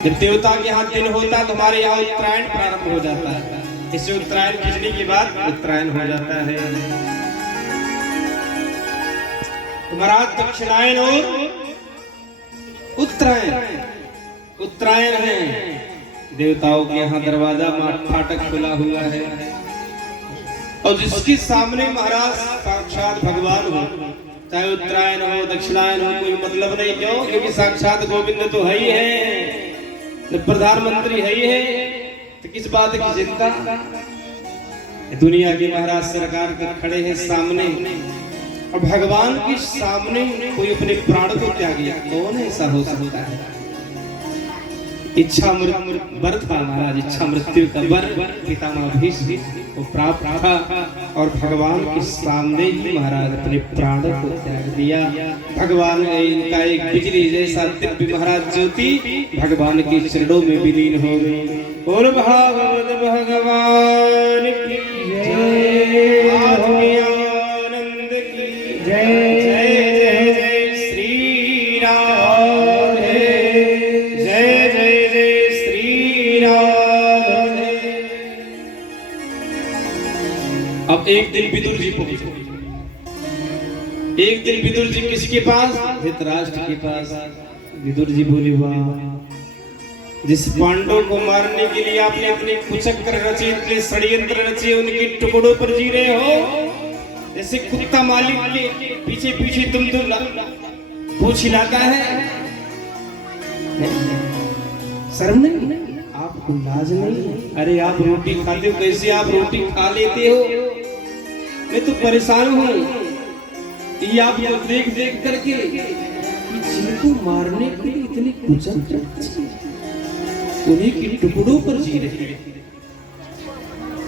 जब देवता के यहाँ दिन होता तो हमारे यहाँ उत्तरायण प्रारंभ हो जाता है। इससे उत्तरायण खींचने के बाद उत्तरायण हो जाता है। तो महाराज दक्षिणायन और उत्तरायण है। देवताओं के यहाँ दरवाजा फाटक खुला हुआ है और जिसके सामने महाराज साक्षात भगवान हो, चाहे उत्तरायण हो दक्षिणायन हो, कोई मतलब नहीं। क्यों? क्योंकि साक्षात गोविंद तो है ही है, प्रधानमंत्री है ही है, तो किस बात की चिंता। दुनिया के महाराज सरकार के खड़े हैं सामने और भगवान के सामने कोई अपने प्राण को त्याग, कौन ऐसा हो सकता है? इच्छा वर था महाराज, इच्छा मृत्यु का वर पितामह भीष्म को प्राप्त था और भगवान के सामने ही महाराज अपने प्राण को त्याग दिया। भगवान इनका एक बिजली जैसा दिव्य महाराज ज्योति भगवान के चरणों में विलीन हो गई। बोल भागवत भगवान की जय, आनंद की जय। अब एक दिन विदुर जी पहुंचे। एक दिन विदुर जी किसके पास? धृतराष्ट्र के पास। विदुर जी बोले, वाह, जिस पांडवों को मारने के लिए आपने अपने कुचक्र रचे, इतने षड्यंत्र रचे, उनके टुकड़ों पर जी रहे हो। जैसे कुत्ता मालिक के पीछे पीछे तुम तो पूछ हिलाता है। शर्म नहीं? आपको लाज नहीं? अरे आप रोटी खाते हो, कैसे आप रोटी खा लेते हो? मैं तो परेशान हूँ। ये आप देख देख करके जिनको मारने के लिए इतनी कुचक्र, उन्हीं के टुकड़ों पर जी रहे।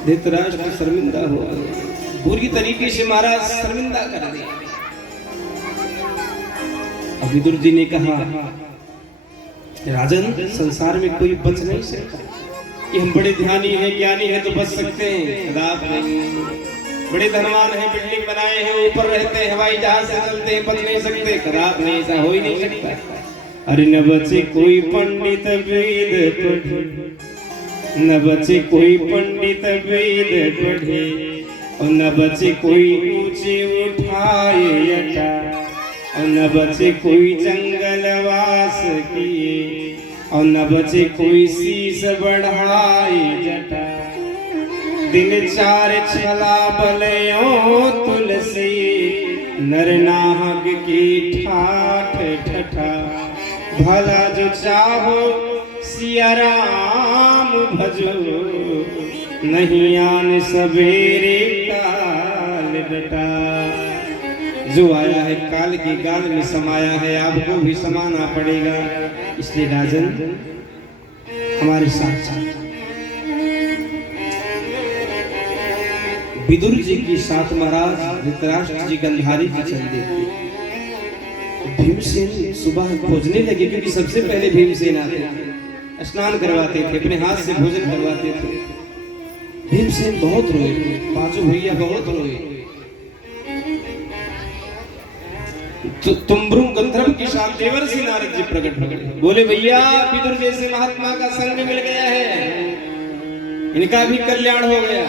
धृतराष्ट्र शर्मिंदा हुआ, बुरी तरीके से महाराज शर्मिंदा कर दिया। विदुर जी ने कहा, राजन, संसार में कोई बच नहीं सकता कि हम बड़े ध्यानी हैं, ज्ञानी हैं तो बच सकते हैं, रात नहीं। बड़े धनवान हैं, बिल्डिंग बनाए हैं, ऊपर रहते हैं, हवाई जहाज से चलते हैं, बच नहीं सकते, खराब नहीं, ऐसा हो ही नहीं सकता। अरे न बचे कोई पंडित वेद पढ़े, न बचे कोई पंडित वेद पढ़े, और न बचे कोई ऊंचे उठाए यटा, और न बचे कोई जंगलवास किए, और न बचे कोई शीश बढ़ाए जटा। दिन चार छला बलयो तुलसी, नर नाहक की ठाठ ठठा। भला जो चाहो सिया राम भजो, नहीं आन सवेरे काल डटा। जो आया है काल के गाल में समाया है, आपको भी समाना पड़ेगा। इसलिए राजन हमारे साथ विदुर जी के साथ महाराज धृतराष्ट्र जी गंधारी की चल देते। भीमसेन सुबह भोजने लगे, क्योंकि सबसे पहले भीमसेन आते थे, स्नान करवाते थे, अपने हाथ से भोजन करवाते थे। भीमसेन बहुत रोए, पांचों भैया बहुत रोए। तुम्बरुम गंधर्व के साथ देवर्षि नारद जी प्रकट हो गए। बोले, भैया विदुर जैसे महात्मा का संग मिल गया है, इनका भी कल्याण हो गया।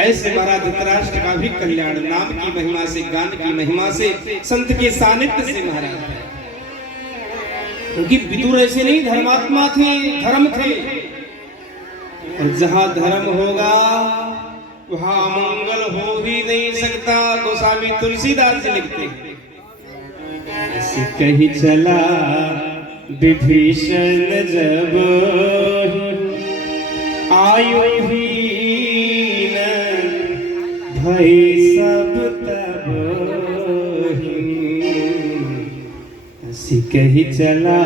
ऐसे महाराज धृतराष्ट्र का भी कल्याण नाम की महिमा से, गान की महिमा से, संत के सानिध्य से महाराज। क्योंकि विदुर ऐसे नहीं, धर्मात्मा थे, धर्म थे, और जहां धर्म होगा वहां अमंगल हो ही नहीं सकता। गोस्वामी तुलसीदास जी लिखते हैं, कहीं चला विभीषण जब आयु हीन, भय सब तब ही। कहीं चला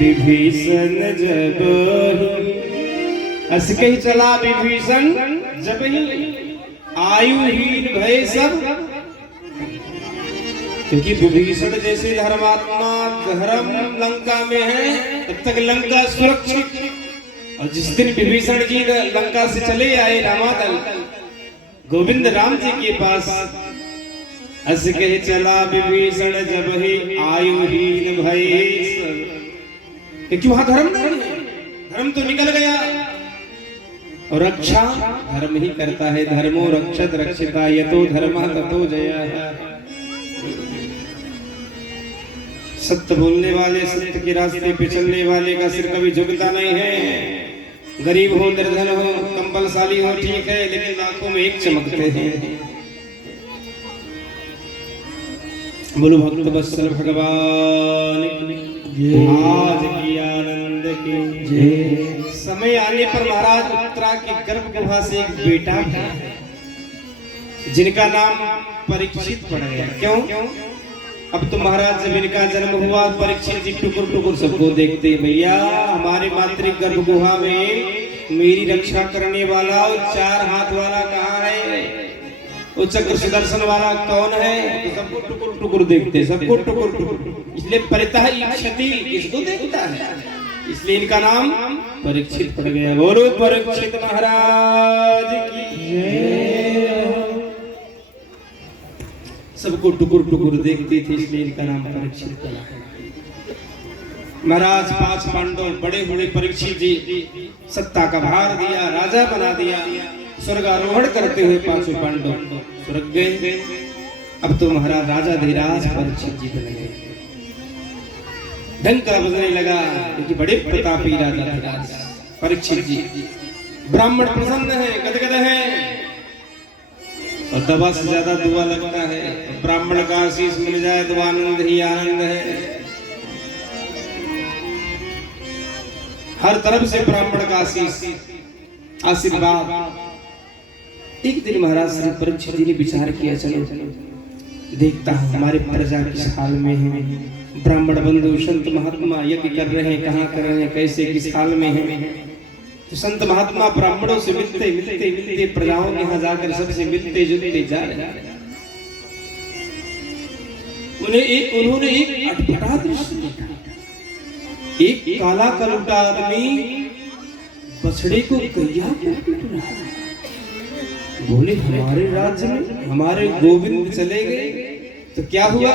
विभीषण जब ही, कहीं चला विभीषण जब ही, आयुहीन भय सब। क्योंकि विभीषण जैसे धर्मात्मा धर्म लंका में है, तब तक लंका सुरक्षित। और जिस दिन विभीषण जी लंका से चले आए रामादल गोविंद राम जी के पास, अस कहे चला विभीषण जब ही, आयुहीन भय सब। क्योंकि वहां धर्म नहीं है, धर्म तो निकल गया। और रक्षा धर्म ही करता है, धर्मो रक्षत रक्षिता यतो धर्मः ततो जयः। सत्य बोलने वाले, सत्य के रास्ते पे चलने वाले का सिर कभी झुकता नहीं है। गरीब हो, निर्धन हो, कंबलशाली हो, ठीक है, लेकिन आंखों में एक चमकते हैं। बोलो भक्त वत्सल भगवान आज की आनंद की जय। समय आने पर महाराज उत्तरा की गर्भ गुहा से एक बेटा है जिनका नाम परीक्षित पड़ गया। क्यों? अब तो महाराज जब इनका जन्म हुआ, परीक्षित जी टुकुर टुकुर सबको देखते, भैया हमारे मातृ गर्भ गुहा में मेरी रक्षा करने वाला और 4 हाथ वाला कहाँ है, वो चक्र सुदर्शन वाला कौन है? तो सबको टुकुर टुकुर देखते, सबको टुकुर टुकुर। इसलिए परितः इक्षति, किसको देखता है, इसलिए इनका नाम परीक्षित पड़ गया। बोलो परीक्षित महाराज की जय। सबको टुकुर टुकुर देखते थे, इसलिए इनका नाम परीक्षित पड़ा। महाराज 5 पांडव बड़े हुए, परीक्षित जी सत्ता का भार दिया, राजा बना दिया, स्वर्गारोहण करते हुए 5 पांडव स्वर्ग गए। अब तो महाराज राजा धीराज परीक्षित जी बन गए। डंका बजने लगा क्योंकि बड़े प्रतापी राजा धीराज परीक्षित जी। ब्राह्मण प्रसन्न है, गदगद है, और दवा से ज्यादा दुआ लगता है। ब्राह्मण का आशीष मिल जाए तो आनंद ही आनंद है। हर तरफ से ब्राह्मण का आशीष, आशीर्वाद। एक दिन महाराज श्री परीक्षित जी ने विचार किया, चलो देखता हूं हमारे प्रजा किस हाल में है। ब्राह्मण बंधु संत महात्मा यज्ञ कर रहे हैं, कहाँ कर रहे हैं, कैसे किस हाल में है। तो संत महात्मा ब्राह्मणों से मिलते मिलते मिलते प्रजाओं के यहाँ जाकर सबसे मिलते जुलते जा रहे हैं। उन्होंने एक अटपटा दृश्य देखा। एक काला कलुटा आदमी बछड़े को गैया को पीट रहा है। बोले हमारे राज्य में हमारे गोविंद चले गए तो क्या हुआ?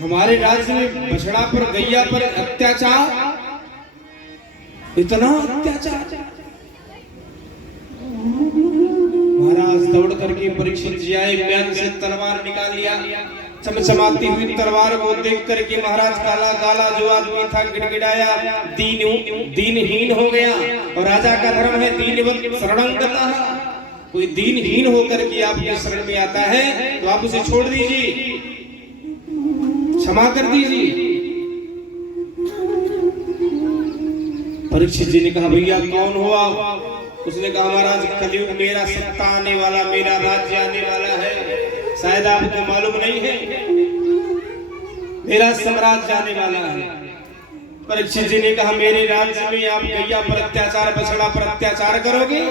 हमारे राज्य में बछड़ा पर गैया पर अत्याचार, इतना अत्याचार। महाराज दौड़ करके परीक्षित जी आए, ब्यान से तलवार निकाल लिया। चमचमाती हुई तलवार को देख करके महाराज काला काला जो आदमी था गिड़गिड़ाया, दीनहीन हो गया। और राजा का धर्म है दीनवत् शरणं गतः। कोई दीनहीन होकर के आपके शरण में आता है तो आप उसे छोड़ दीजिए, क्षमा कर दीजिए। परीक्षित जी ने कहा भैया कौन हो आप? उसने कहा महाराज कलयुग मेरा सत्ता आने वाला, मेरा राज्य आने वाला है, शायद आपको मालूम नहीं है, मेरा साम्राज्य आने वाला है। परीक्षित जी ने कहा मेरे राज्य में आप गैया पर अत्याचार, बछड़ा पर अत्याचार करोगे?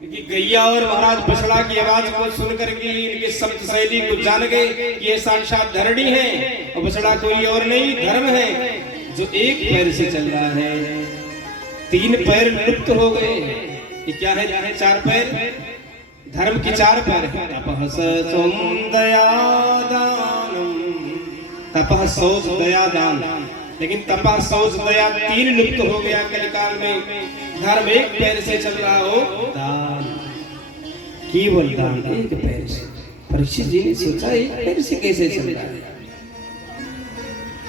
क्योंकि गैया और महाराज बछड़ा की आवाज को सुन करके इनके शब्द शैली को जान गए कि ये साक्षात धरणी है और बछड़ा कोई और नहीं, धर्म है जो एक पैर से चल रहा है। 3 पैर लुप्त हो गए, ये क्या है? 4 पैर, धर्म की 4 पैर। तपः शौच दया दानम, तपः शौच दया दान, लेकिन तपः शौच दया 3 लुप्त हो गया कलिकाल में। धर्म एक पैर से चल रहा हो, दान, केवल दान एक पैर से। परीक्षित जी ने सोचा एक पैर से कैसे चल रहा है?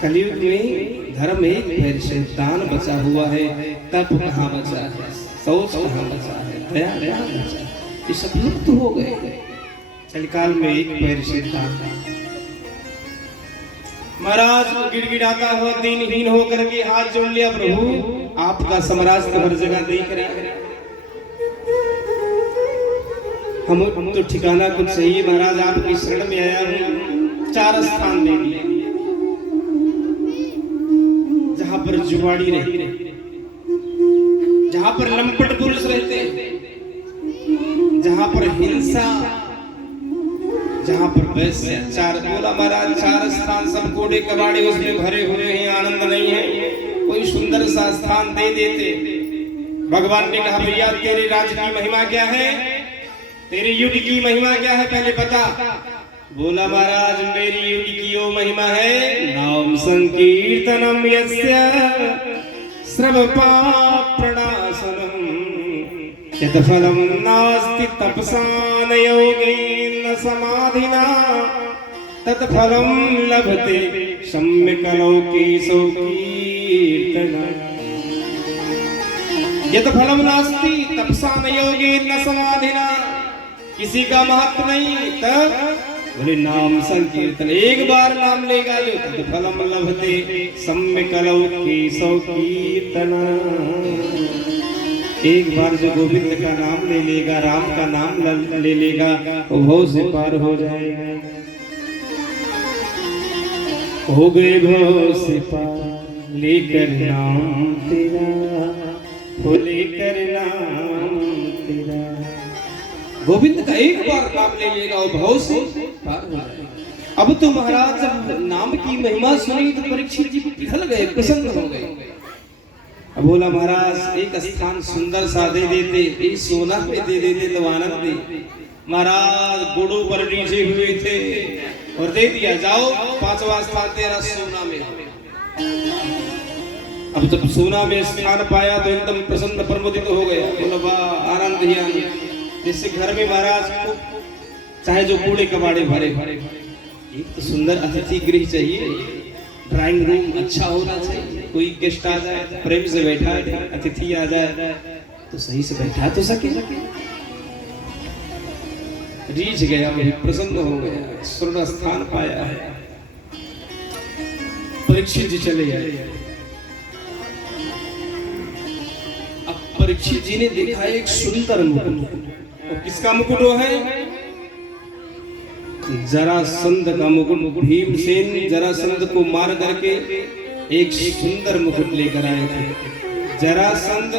कलयुग में धर्म एक पैर से, दान बचा हुआ है, तप कहाँ बचा है, शौच कहाँ बचा है, दया कहाँ बचा है, ये सब लुप्त हो गए कलिकाल में एक पैर से दान। महाराज गिड़गिड़ाता हुआ दीनहीन होकर के हाथ जोड़ लिया, प्रभु आपका साम्राज्य हर जगह देख रहे हैं, हम तो ठिकाना कुछ चाहिए। महाराज आपकी शरण में आया हूँ, 4 स्थान दे दिए जहां पर जुआड़ी रहते, जहां पर लंपट पुरुष रहते, जहां पर हिंसा, जहां पर वैसे 4 बोला महाराज 4 स्थान, सब कोड़े कबाड़े उसमें भरे हुए हैं, आनंद नहीं है, कोई सुंदर सा स्थान दे देते। भगवान ने कहा भैया तेरे राज्य की महिमा क्या है, तेरे युग की महिमा क्या है, पहले बता। बोला महाराज मेरी योगी की यो महिमा है, नाम संकीर्तनम यस्य श्रवपा प्रणासनम यत्फलं नास्ति तपसा न योगेन समाधिना तत्फलं लभते सम्यक् कीर्तना। यत्फलं नास्ति तपसा न योगेन समाधिना, किसी का महत्व नहीं तब बोले नाम संकीर्तन, एक बार नाम लेगा जो तत्फलं लभते सम्यक् कीर्तना। एक बार जो गोविंद का नाम ले लेगा, राम का नाम ले लेगा, वो भव से पार हो जाएगा। हो गए भव से पार लेकर नाम तेरा, हो लेकर नाम तेरा। गोविंद का एक बार नाम ले लेगा वो भव से पार हो जाएगा। अब तो महाराज जब नाम की महिमा सुनी तो परीक्षित जी पिघल गए, प्रसन्न हो गए। अब बोला महाराज एक स्थान सुंदर सा दे देते, एक सोना पे दे देते तो आनंद दे। महाराज गुड़ों पर रीझे हुए थे और दे दिया, जाओ 5वां स्थान तेरा सोना में। अब जब सोना में स्थान पाया तो एकदम प्रसन्न प्रमुदित हो गया। बोला वाह आनंद ही आनंद। जैसे घर में महाराज को चाहे जो कूड़े कबाड़े भरे, एक तो सुंदर अतिथि गृह चाहिए, ड्राइंग रूम अच्छा होना चाहिए। कोई गेस्ट आ जाए प्रेम से बैठा है, अतिथि आ जाए तो सही से बैठा तो सके। रीझ गया, प्रसन्न हो गया, स्वर्ण स्थान पाया है। परीक्षित जी चले आए। अब परीक्षित जी ने देखा एक सुंदर मुकुट। और किसका मुकुट वो है? जरासंध का मुकुट। भीमसेन जरासंध को मार करके एक सुंदर मुकुट लेकर आए थे। जरासंध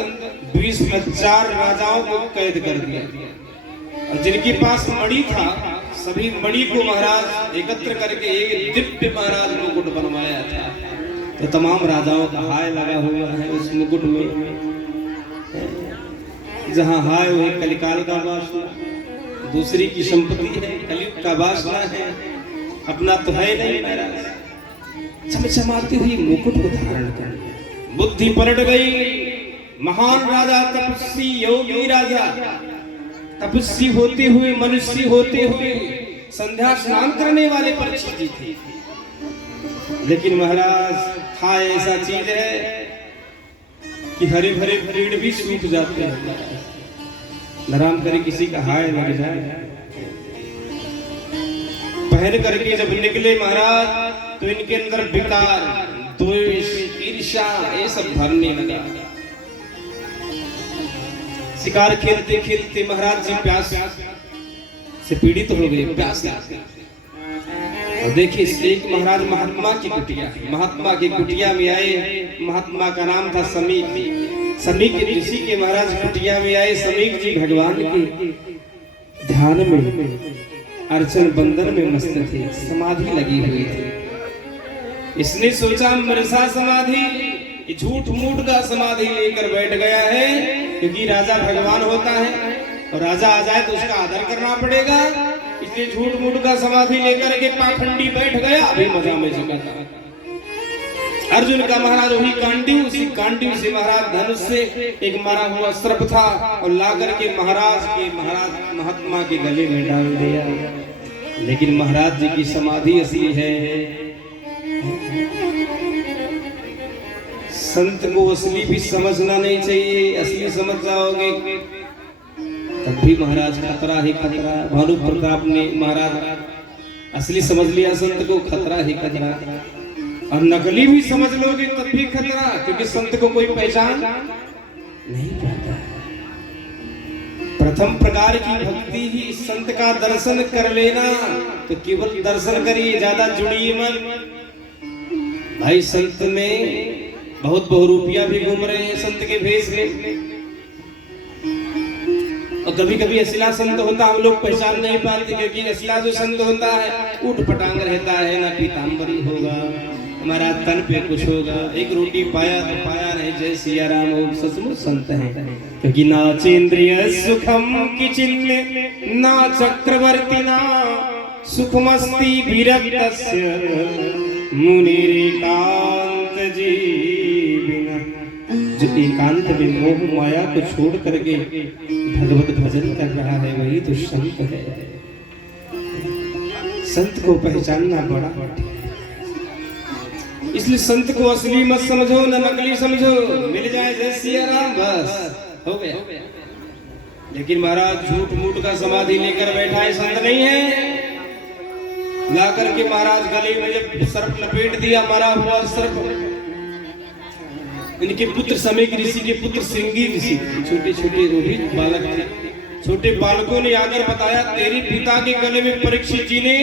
20,000 राजाओं को कैद कर दिया और जिनके पास मणि था सभी मणि को महाराज एकत्र करके एक दिव्य महाराज मुकुट बनवाया था। तो तमाम राजाओं का हाय लगा हुआ है उस मुकुट में। जहाँ हाय वही कलिकाल का वासना, दूसरी की संपत्ति है, कलयुग का वासना है, अपना तो है नहीं महाराज। चमचमाती हुई मुकुट को धारण कर बुद्धि पलट गई। महान राजा, तपस्वी योगी राजा, तपस्वी होते हुए, मनुष्य होते हुए संध्या स्नान करने वाले परीक्षित जी थे। लेकिन महाराज हाय ऐसा चीज है कि हरे भरे पेड़ भी सूख जाते हैं। नाराम करे किसी का हाय लग जाए। पहन करके जब निकले महाराज तो इनके अंदर विकार, द्वेष, ईर्ष्या ये सब भरने लगा। शिकार खेलते खेलते महाराज जी प्यास से पीड़ित हो गए, प्यास। और देखिए एक महाराज महात्मा की कुटिया, महात्मा की कुटिया में आए। महात्मा का नाम था समीक। समीक ऋषि के महाराज कुटिया में आए। समीक जी भगवान के ध्यान में, अर्चन बंदन में मस्त थे, समाधि लगी हुई थी। इसने सोचा मरसा समाधि, झूठ मूठ का समाधि लेकर बैठ गया है, क्योंकि राजा भगवान होता है और राजा आ जाए तो उसका आदर करना पड़ेगा। इसलिए झूठ मूठ का समाधि लेकर के पाखंडी बैठ गया। अभी मजा में चुका था। अर्जुन का महाराज वही गांडीव, उसी गांडीव से महाराज धनुष से एक मारा हुआ सर्प था और ला करके महाराज महात्मा के गले में डाल दिया। लेकिन महाराज जी की समाधि असली है। संत को असली भी समझना नहीं चाहिए। असली समझ जाओगे तब भी महाराज खतरा ही खतरा। भानु प्रताप ने महाराज असली समझ लिया, संत को खतरा ही खतरा। और नकली भी समझ लोगे तब भी खतरा, क्योंकि संत को कोई पहचान नहीं पाता। प्रथम प्रकार की भक्ति ही संत का दर्शन कर लेना। तो केवल दर्शन करिए, ज्यादा जुड़िए मत। भाई संत में बहुत बहुरूपिया भी घूम रहे हैं संत के भेष में। और कभी कभी असला संत होता हम लोग पहचान नहीं पाते, क्योंकि असला जो संत होता है ऊट पटांग रहता है, ना पीताम्बरी होगा, हमारा तन पे कुछ होगा। एक रोटी पाया तो पाया नहीं, जय सिया राम हो, सचमुच संत है। क्योंकि नाचेंद्रिय सुखम की चिन्ह ना चक्रवर्ती ना सुखमस्ति विरक्तस्य मुनिरेकांत जीविना। जो एकांत में मोह माया को छोड़ करके भगवत भजन कर रहा है वही तो संत है। संत को पहचानना बड़ा कठिन है, इसलिए संत को असली मत समझो न नकली समझो। मिल जाए जय सिया राम बस हो गया। लेकिन महाराज झूठ मूठ का समाधि लेकर बैठा है संत नहीं है। ला करके महाराज गले में जब सर्प लपेट दिया, मरा हुआ सर्प, इनके पुत्र समेक ऋषि के पुत्र श्रृंगी ऋषि छोटे छोटे वो भी बालक थे। छोटे बालकों ने आकर बताया तेरे पिता के गले में परीक्षित जी ने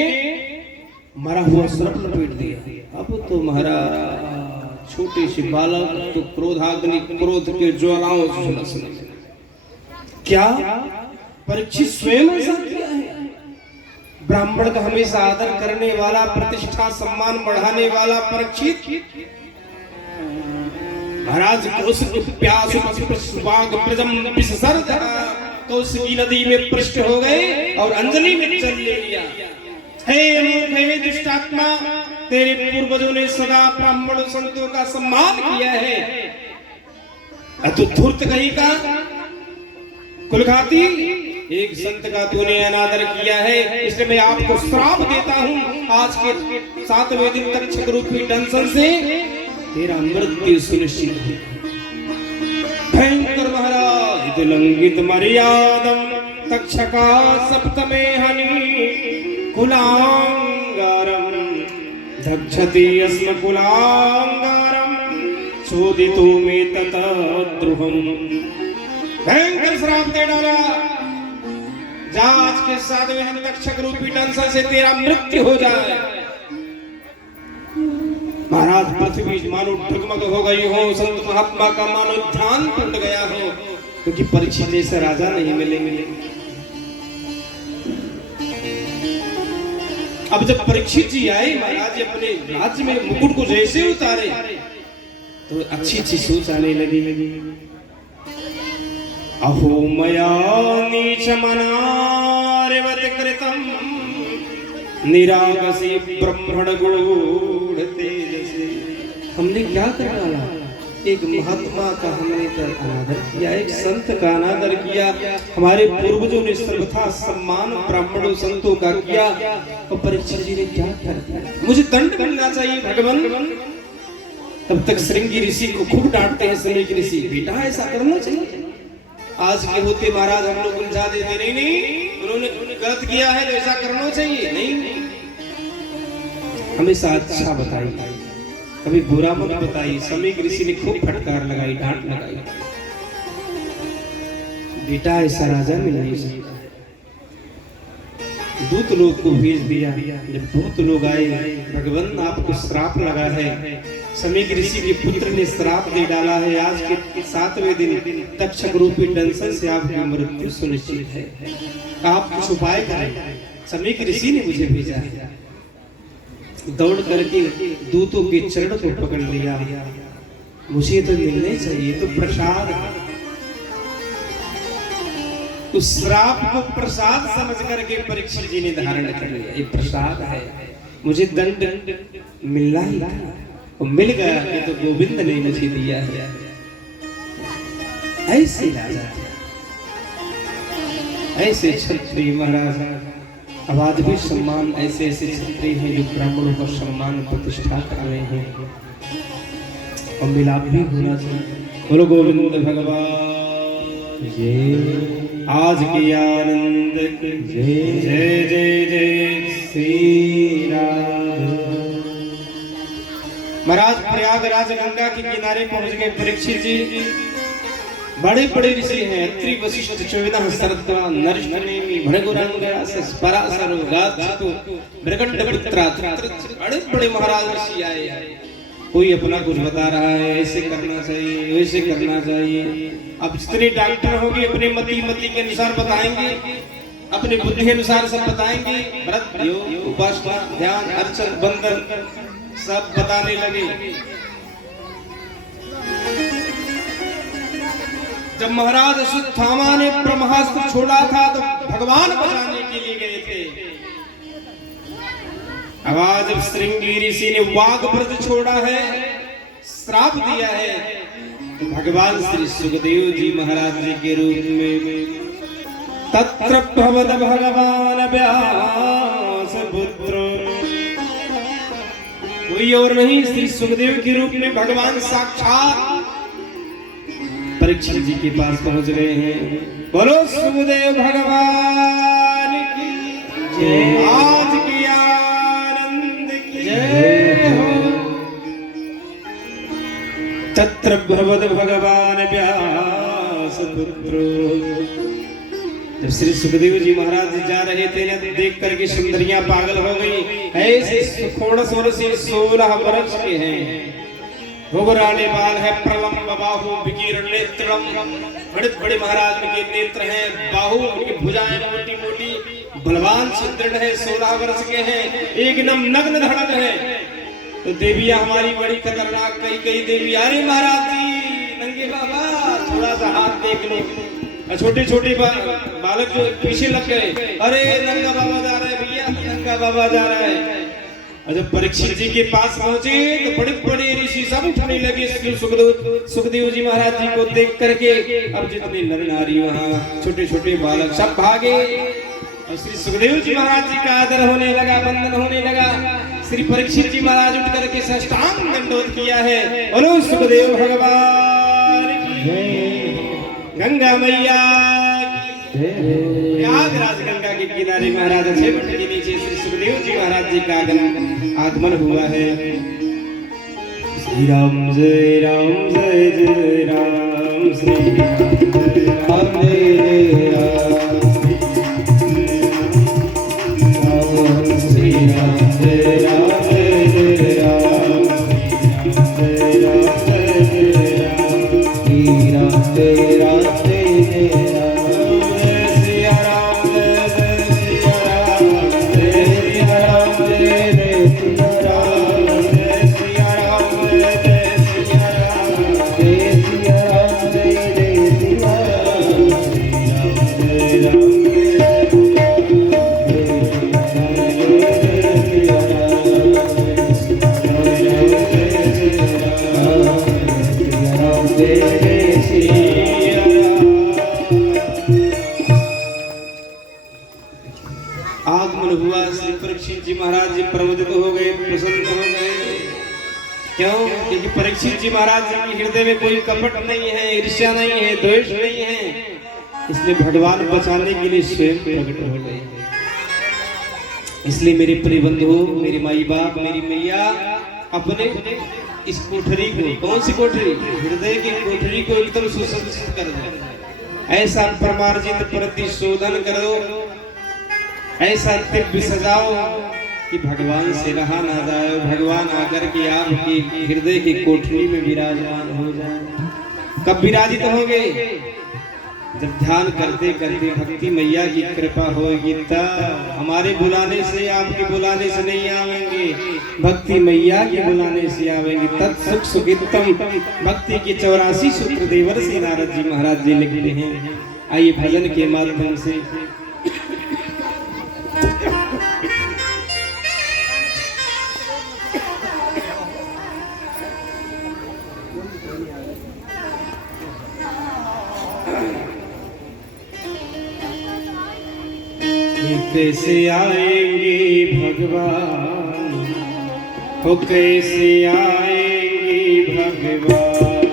मरा हुआ सर्प लपेट दिया। अब तो महाराज छोटे से बालक तो क्रोधाग्नि क्रोध के ज्वालाओं से झुलस लगे। क्या परीक्षित स्वयं ऐसा किया है? ब्राह्मण का हमेशा आदर करने वाला, प्रतिष्ठा सम्मान बढ़ाने वाला परीक्षित महाराज कौशिकी नदी में पृष्ठ हो गए और अंजलि में जल ले लिया। हे दुष्टात्मा, तेरे पूर्वजों ने सदा ब्राह्मण संतों का सम्मान किया है, तू धूर्त कहीं का कुलघाती एक संत का तूने अनादर किया है, इसलिए मैं आपको श्राप देता हूँ। आज के 7वें दिन तक्षक रूपी दंशन से तेरा मृत्यु सुनिश्चित है। भयंकर महाराज लंघित मर्यादम तक्षका सप्तमे हनि कुलांगारम दक्षति अस्म कुलांगारम चोदितो में ततद्रुहम। भयंकर श्राप दे डाला। जा आज के 7वें दिन तक्षक रूपी दंशन से तेरा मृत्यु हो जाए। महाराज पृथ्वी मानो डगमग हो गई हो, संत महात्मा का मानो ध्यान टूट गया हो, क्योंकि परीक्षित जैसे राजा नहीं मिलेंगे। अब जब परीक्षित जी आए महाराज अपने राज्य में मुकुट को जैसे उतारे तो अच्छी अच्छी सोच आने लगी। अहो मया नीच मनारेवत कृतम निरागसी ब्रह्मण गूढ़ तेजसे। हमने क्या कर डाला? एक महात्मा का हमने अनादर किया, एक संत का अनादर किया। हमारे पूर्वजों ने सर्वथा सम्मान ब्राह्मणों संतों का किया और परीक्षित जी ने क्या कर दिया? मुझे दंड मिलना चाहिए भगवान। तब तक श्रृंगी ऋषि को खूब डांटते हैं समेक ऋषि, बेटा ऐसा करना चाहिए। आज के होते महाराज हम लोग उलझा देते, नहीं नहीं उन्होंने गलत किया है तो ऐसा करना चाहिए। नहीं, हमेशा अच्छा बताइए, कभी बुरा मत बताइए। समेक ऋषि ने खूब फटकार लगाई, डांट लगाई, बेटा ऐसा राजा मिल नहीं सकता। दूत लोग को भेज दिया। जब दूत लोग आए, भगवान आपको श्राप लगा है, समेक ऋषि के पुत्र ने श्राप दे डाला है। आज के 7वें दिन तक्षक रूपी दंशन से आपकी मृत्यु सुनिश्चित है। आप कुछ उपाय करें। समेक ऋषि ने मुझे भेजा है। दौड़ करके दूतों के चरण को पकड़ लिया। मुझे तो मिलना चाहिए, तो प्रसाद। उस श्राप को प्रसाद समझ करके परीक्षित जी ने धारण कर लिया। ये प्रसाद है, मुझे दंड मिलना ही था, मिल गया। ये तो गोविंद ने मुझे दिया है। ऐसे राजा, ऐसे क्षत्रिय महाराज। अब आज भी सम्मान ऐसे ऐसे क्षत्रिय हैं जो ब्राह्मणों का सम्मान प्रतिष्ठा कर रहे हैं और मिलाप भी होना चाहिए। बोलो गोविंद भगवान जय। आज की आनंद जय जय जय जय श्री राम। महाराज प्रयागराज गंगा के किनारे पहुंच गए परीक्षित जी। बड़े बड़े ऋषि हैं, अत्रि वशिष्ठ चौवेदा सरद्वा नरष्टनेमि भृगुरंगरासस पराशर गात्सु मृगंडपुत्रा। बड़े बड़े महाराज ऋषि आए। कोई अपना कुछ बता रहा है, ऐसे करना चाहिए, वैसे करना चाहिए। अब जितने डॉक्टर होंगे अपने मति के अनुसार बताएंगे, अपने बुद्धि के अनुसार सब बताएंगे। व्रत योग उपासना ध्यान अर्चन बंदन सब बताने लगे। जब महाराज अश्वत्थामा ने ब्रह्मास्त्र छोड़ा था तो भगवान बचाने के लिए गए थे। अब आज जब श्रृंगी ऋषि ने वागव्रत छोड़ा है, श्राप दिया है, तो भगवान श्री सुखदेव जी महाराज जी के रूप में तत्र भवद भगवान व्यास पुत्र, कोई और नहीं श्री सुखदेव के रूप में भगवान साक्षात परीक्षित जी के पास पहुंच गए हैं। बोलो सुखदेव भगवान की जय, आज की आनंद की जय हो। तत्र भगवद भगवान व्यास पुत्र, जब श्री सुखदेव जी महाराज जी जा रहे थे ना, देख करके सुंदरियां पागल हो गई। ऐसे सुखोण सोर से 16 वर्ष के हैं, घुघराले बाल है, प्रलंब बाहु विकीर्ण नेत्रम, बड़े महाराज के नेत्र हैं, बाहु उनकी भुजाएं मोटी मोटी, बलवान सुदृढ़ है, 16 वर्ष के हैं, एकदम नग्न धड़क है। तो देवियां हमारी बड़ी खतरनाक, कई देवी, अरे महाराज जी नंगे बाबा थोड़ा सा हाथ देख लो। छोटे छोटे बालक जो पीछे लग गए, अरे नंगा बाबा जा रहा है भैया, नंगा बाबा जा रहा है। और जब परीक्षित जी के पास पहुंचे तो बड़े बड़े ऋषि सब उठने लगे सुखदेव जी महाराज जी को देख करके। अब जितने नर नारी वहाँ छोटे छोटे बालक सब भागे, और श्री सुखदेव जी महाराज जी का आदर होने लगा, वंदन होने लगा। श्री परीक्षित जी महाराज उठ करके साष्टांग दंडोत किया है। बोलो सुखदेव भगवान की, गंगा मैया प्रयागराज गंगा के किनारे महाराज अच्छे वट के नीचे श्री सुखदेव जी महाराज जी का आगमन हुआ है। श्री राम जय राम जय जय राम, श्री राम जय राम, श्री राम जय राम जय जय राम, श्री राम जय राम, श्री राम जय राम जय जय राम। आगमन हुआ, श्री परीक्षित जी महाराज जी प्रमुदित हो गए, प्रसन्न हो गए। क्यों? क्योंकि परीक्षित जी महाराज जी के हृदय में कोई कपट नहीं है, ईर्ष्या नहीं है, द्वेष नहीं है, इसलिए भगवान बचाने के लिए स्वयं प्रकट हो गए। इसलिए मेरे प्रिय बंधु, मेरे माई बाप, मेरी मैया, अपने इस कोठरी को, कौन सी कोठरी? हृदय की कोठरी को एकदम सुसज्जित कर दो, ऐसा परमार्जित प्रतिशोधन कर दो, ऐसा दिव्य सजाओ कि भगवान से रहा ना जाए, भगवान आकर के आपकी हृदय की कोठरी में विराजमान हो जाए। कब विराजित होंगे? जब ध्यान करते करते भक्ति मैया की कृपा होगी, तब हमारे बुलाने से, आपके बुलाने से नहीं आवेंगे, भक्ति मैया के बुलाने से आवेंगे। तत्सुख सुखितम भक्ति के 84 सूत्र देवर्षि नारद जी महाराज जी लिखते हैं। आइए भजन के माध्यम से कैसे आएंगे भगवान, हो कैसे आएंगे भगवान।